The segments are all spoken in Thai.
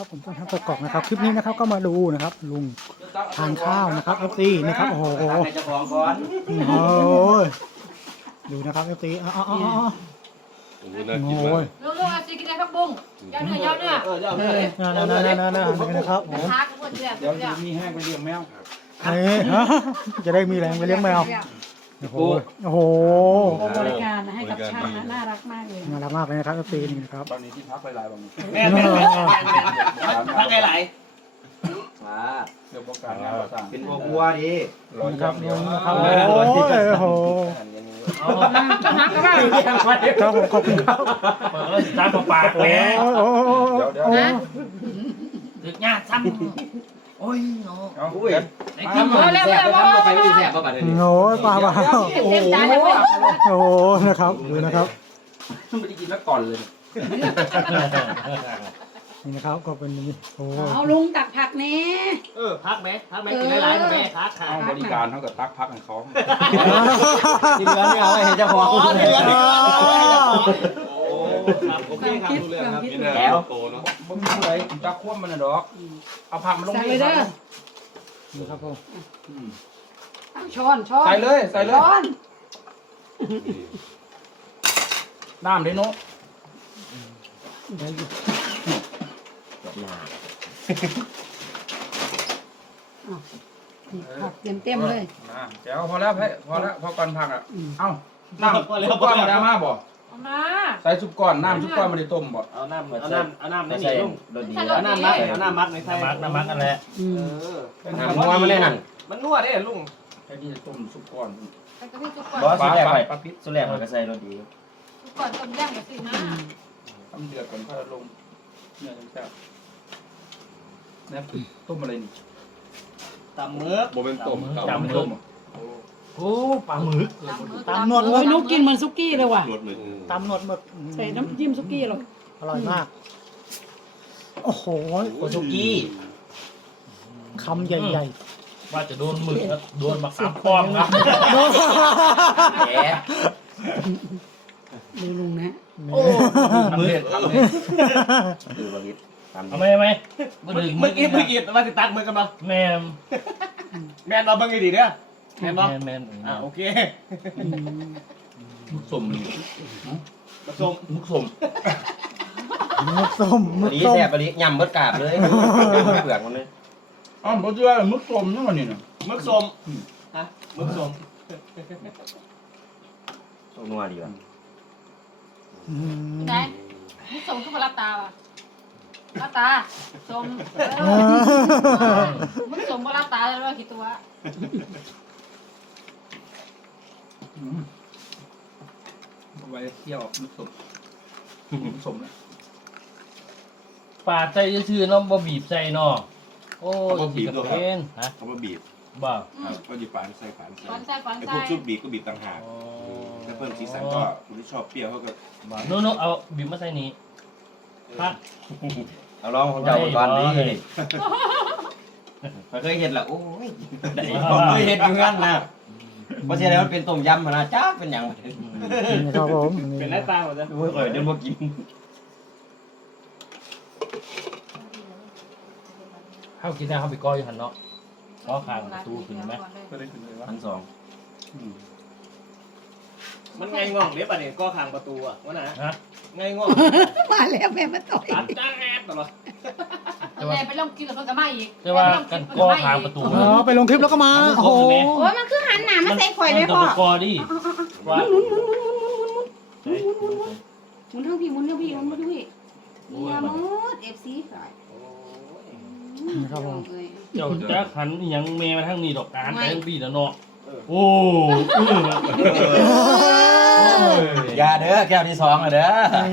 นะครับผมต้องทำประกอบนะครับคลิปนี้นะครับก็มาดูนะครับลุงทานข้าวนะครับเอฟซีนะครับโอ้โหให้เจ้าของก่อนโอ้โหดูนะครับเอฟซีอ๋อโอ้โหน่ากินโอ้มาย กลูกๆอาซีกินได้พักบุ้งยาวเนื้อยาวเนื้อเจ้าเนื้อน่านะครับผมพักหมดเลยเดี๋ยวมีแห้งไปเลี้ยงแมวนี่จะได้มีแรงไปเลี้ยงแมวโอ้โหโอ้โหบริการให้กับช่างนะน่ารักมากเลยน่ารักมากเลยนะครับเอฟซีนี่นะครับตอนนี้ที่พักหลายบางแม่พักไงไหลเดี๋ยวประกาศงานประสานเป็นวัวดีร้อยนะครับเดียวนะครับโอ้โหจะหักก็ได้ครับผมขอบคุณครับเปิดเลยจ้าปากแหล้โอ้โหเดี๋ยวดึกยากซ้ำโอ้ยเนาะเอาอุ้ยไอ้กินเร็วเร็วทำเราไปไม่แสบป่ะบัดนี้โอ้ยปลาเปล่าเต็มจานเลยโอ้โหนะครับดูนะครับไม่ได้กินแล้วก่อนเลยนี่นะครับก็เป็นอย่างนี้โอ้โหเอาลุงตักผักนี้พักไหมกินได้หลายไหมพักค่ะเอาบริการเท่ากับตักพักของเขาที่เหลือไม่เอาให้เจ้าของที่เหลือไม่เอาโอเคครับดูเรื่องครับนี่แน่โตเนาะบ่มีอะไรจักคว่ำมันน่ะดอกเอาผักมาลงใส่นี่เลยเด้อนี่ครับผมช้อนช้อนใส่เลยใส่เลยช้อนน้ำเลยเนาะผักเต็มเลยเดี๋ยวพอแล้วพอแล้วพอก่อนผักอ่ะเอ้าน้ำซุปก้อนมาได้มาบ่มาใส่ซุปก้อนน้ำซุปก้อนมาได้ต้มบ่เอาน้ำไม่ใส่ลุงเอาน้ำมักไม่ใส่น้ำมักกันแหละนัวมาแน่นั่นมันนัวเด้ลุงไอ้นี่ต้มซุปก้อนแต่ก็มีซุปก่อนบอสสุดแรกไปปลาพิษสุดแรกมันก็ใส่รสดีซุปก่อนต้มย่างแบบสิมาทำเดือดก่อนค่อยลงเนื้อแซ่บนะต้มอะไรนี่ตำมือโมเมนตัมจำต้มโอ้ปลาหมึกตำนวดโอ้ยนุกกินเหมือนซุกี้เลยว่ะรสมือตำนวดหมึกใส่น้ำจิ้มซุกี้หรออร่อยมากโอ้โหโอซุกี้คำใหญ่ว่าจะโดนหมึกนะโดนมาสามป้อมนะแหมดูลุงนะๆโอ้ทำเด็ดทำเด็ดคือบางทีตำเอาไหมเอาไหมเมื่อกี้ว่าจะตักมือกันปะแม่มแมนเราเบิ่งดีๆเด้อแมนบ่แม่มโอเคมุกสมนี่ผสมมุกสมมึกส้มมึอักนนี้ส้มแซ่บอันนี้ยำเบิดกาบเลยเปลือกมันเลยอ๋อผมเชื่อมุกสมนี่มันนี่นะมึกสมฮะมึกสมต้องนัวดีว่ะอืมไหนนี่ส่งขึ้นมารับตาว่ะรับตาสมมึงสมมารับตาแล้วว่ากี่ตัวเอาไว้เที่ยวมุกสมมุกสมนะปาดใจชื่อๆเน้องบ่บีบใจเนาะโอ้ยบีบกับเป็นฮะเขามาบีบบ่าก็หยิบฝานใส่ฝานใส่ฟันใส่ฟันไอ้ใส่พวกชุดบีบก็บีบต่างหากถ้าเพิ่มสีสันก็คนที่ชอบเปรี้ยวเขาก็บ่าโน้เอาบีบมาใส่นี้พักเอาลองของเจ้าก่อนดิเคยเห็นละโอ้ยเคยเห็นเหมือนกันนะเพราะฉะนั้นมันเป็นต้มยำนะจ้าเป็นอย่างนี่ครับผมนี่เป็นไรตาหมดจ้ะโอ้ยเดี๋ยวมากินเข้ากินได้เข้าไปก้อยอยู่หันเนาะก้อคางประตูขึ้นไหมก็ได้ขึ้นเลยวะพันสองมันไงง่องเล็บอ่ะเนี่ยก็คางประตูอ่ะวะนะฮะไงง่องมาแล้วแม่มาต่อยตัดจ้าแอบตลอดแม่ไปลงกินกับเพิ่นก็มาอีกแต่ว่ากันก้อคางประตูอ๋อไปลงคลิปแล้วก็มาโอ้โหโอ้ยมันคือหันหน้ามาใส่ข่อยเลยมันพ่อต้องกอดิว่าหมุนเท่าพี่หมุนเท่าพี่หมุนเท่าพี่มียามุดเอฟซีขายนี่ครับผมเจ้าจะหันอหยังเมมาทางนี้ดอกการไปทางพี่แล้วเนาะโอ้อย่าเด้อแก้วที่สองเด้อ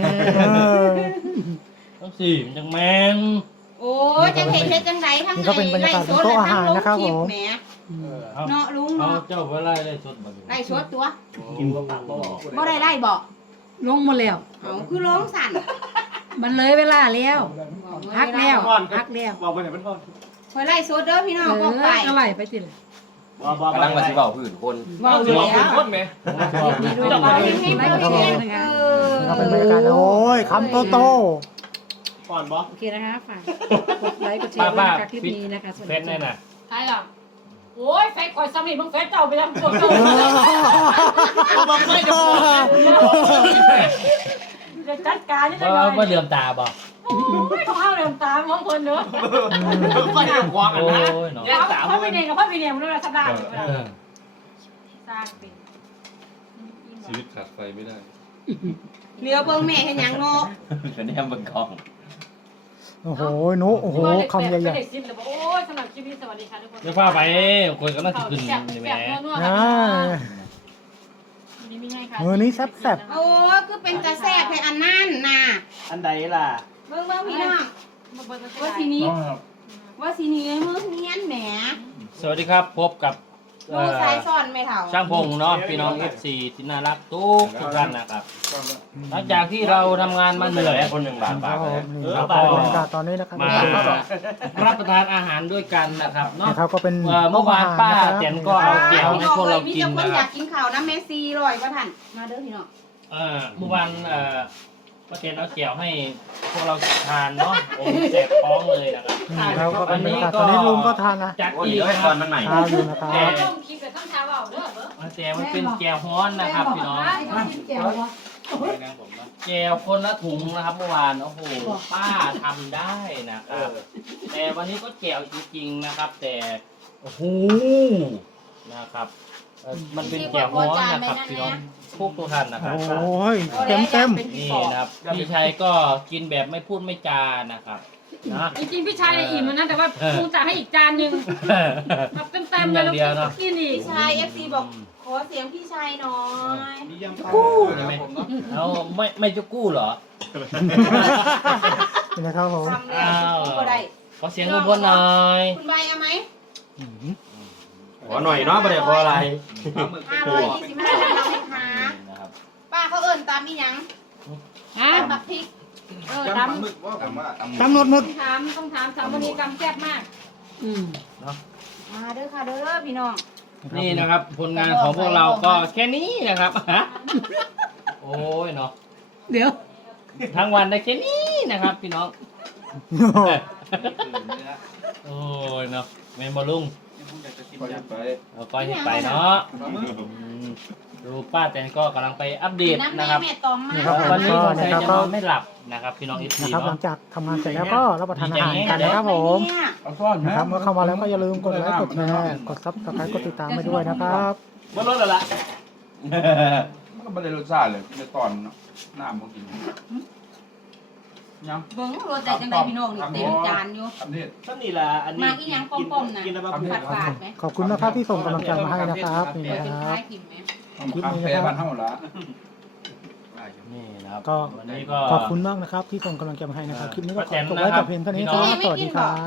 ต้องสี่มันจังแมนโอ้ยจังเห็นเฮ็ดจังไดทั้งไล่สดและทั้งลงคลิปแหมเอาเนาะลุงเอาเนาะเจ้าไปไล่ได้สดบัดนี้ไล่สดตัวกินก็ปากบ่บ่ได้ไล่บ่ลงหมดแล้วเอาคือลงสั่นมันเลยเวลาแล้วพักแล้วพักแล้วบอกไปไหนเป็นพ่อคอยไล่สดเด้อพี่น้องก็ไปก็ไล่ไปติเลยกำลังมาสิเบาพื้นคนเว้าจะแล้บอกเป็นวคนไหมนี่ด้วยให้ไล่แชร์นะคะนี่ก็เป็นบรรยากาศโอ้ยคำโตก่อนบอโอเคนะคะฝากกดไลค์กดแชร์ด้วยนะคะคลิปนี้นะคะสวัสเฟดีซแน่ค่ะน่ะใครล่ะโอ้ยแฟนคอยสมิธมึงแฟนเจ้าไปยังปวดเจ้าจะจัดการยังไงว่าเหลื่อมตาบ่ไม่เขาเอาเรื่องตามมองคนเนอะไม่ได้ควงโอ้กันนะยเนาะพ่อไปเรียนกับพ่อไปเรียนมันเลยสัปดาห์สร้างเป็นชีวิตขาดไฟไม่ได้เรือเบิ่งแม่ให้ยังโง่ก็แนมเบิ่งกล้องโอ้โหนุโอ้โหคำใหญ่เด็กซิมเลยบอกโอ้ยสำหรับคลิปนี้สวัสดีค่ะทุกคนไม่ว่าไปคนก็น่าจะขึ้นนี่แหมๆนะนี่มีไงคะมือนี้แซ่บโอ้คือเป็นตาแซ่บให้อันนั่นน่ะอันใดล่ะเบิ่งพี่น้องว่าว่าทีสีนี้นี้ว่าสีนี้มือเนียนแหมสวัสดีครับพบกับมือสายซ่อนไม่เท่าช่างพงเนาะพี่น้อง FC ที่น่ารักทุกท่านนะครับหลังจากที่เราทำงานมาเหนื่อยคนหนึ่งบาทๆคบารัทบผเลยมนี่ครับบรรยากาศตอนนี้นะครับมารับประทานอาหารด้วยกันนะครับเนาะนะครับก็เป็นเมื่อวานป้าแตนก็เอาแจวให้พวกเรากินมีแต่คนนะอครัยาบกกินข้าวนะแม่ซีร่อยว่าท่านมาเด้อพี่น้องเมื่อวานป้าแตนเอาแจวให้พวกเราทานเนาะโอ้แสบท้องเลยนะครับครับก็เป็นบรรยากาศตอนนี้ลุงก็ทานนะจัดโอ้ยอีกเดี๋ยวให้นะคตอรันบมันใหม่ทานอยู่นะครับต้องคลิปแต่ต้องเช้าเอาเด้อแต่มันเป็นแจวฮ้อนนะครับพี่น้องแจวคนละถุงนะครับเมื่อวานโอ้โหป้าทำได้นะครับ แต่วันนี้ก็แจวจริงๆนะครับ แต่โอ้โหนะครับมันเป็นแจวฮ้อนนะครับพี่น้องพวกตัวท่านนะครับโอ้ยเต็มนี่นะครับพี่ชัยก็กินแบบไม่พูดไม่จานะครับนะจริงๆพี่ชายอิ่มนะแต่ว่าคงจะให้อีกจานนึงแบบเต็มๆเลยแล้วกินอีกพี่ชาย FC บอกขอเสียงพี่ชายหน่อยกู้ใช่ไหมเอาไม่จะกู้เหรอๆนะครับผมทำแล้วก็ได้ขอเสียงลุงพลหน่อยคุณใบเอาไหมขอหน่อยเนาะประเดี๋ยวขออะไร 525เราไหมคะนะครับป้าเขาเอิ้นตามอีหยังฮะตามบักพริกตำตำรวจหมดต้องถามสามวันนี้ตำแซ่บมากมาเด้อค่ะเด้อพี่น้องนี่นะครับผลงานของพวกเราก็แค่นี้นะครับฮะโอ้ยเนาะเดี๋ยวทั้งวันได้แค่นี้นะครับ พี่น้องโอ้ยเนาะเมนบอลุงไปเอาก้อยให้ไปเนาะดูป้าแตนก็กำลังไปอัปเดตน้ำนะครับแม่ตอมมานี่ครับผมวันนี้ก็สงสันะยครับจะก็นอนไม่หลับนะครับพี่น้องอีนะครับหลัเนาะงจากทำงานเสร็จแล้วก็รับประทานอาหารกันนะครับผมเนี่ยเอาซ่อนนะครับเมื่อเข้ามาแล้วก็อย่าลืมกดไลค์กดแชร์กดซับสไครต์กดติดตามไปด้วยนะครับบนรถแล้วล่ะมันก็ไม่ได้รสชาติเลยในตอนน้ำมันกินยังเบิ่งรสใจจังไดพี่น้องนี่เต็มจานอยู่ทำนี่ท่านนี่ล่ะอันนี้มาอีหยังป้อมๆน่ะกินแล้วมาฝาดฝาดไหมขอบคุณนะครับที่ส่งกำลังใจมาให้นะครับนี่เป็นนะคครัล้าบยกินไหมคลิปนี้คานะครับเฟ่บ้านเท่าละนี่นะครับก็วันนี้ก็ขอบคุณมากนะครับที่ส่งกำลังใจมาให้นะครับคลิปนี้ก็ขอป้าแตนจบไว้นะครับแต่เพียงเท่านี้ครับสวัสดีครับ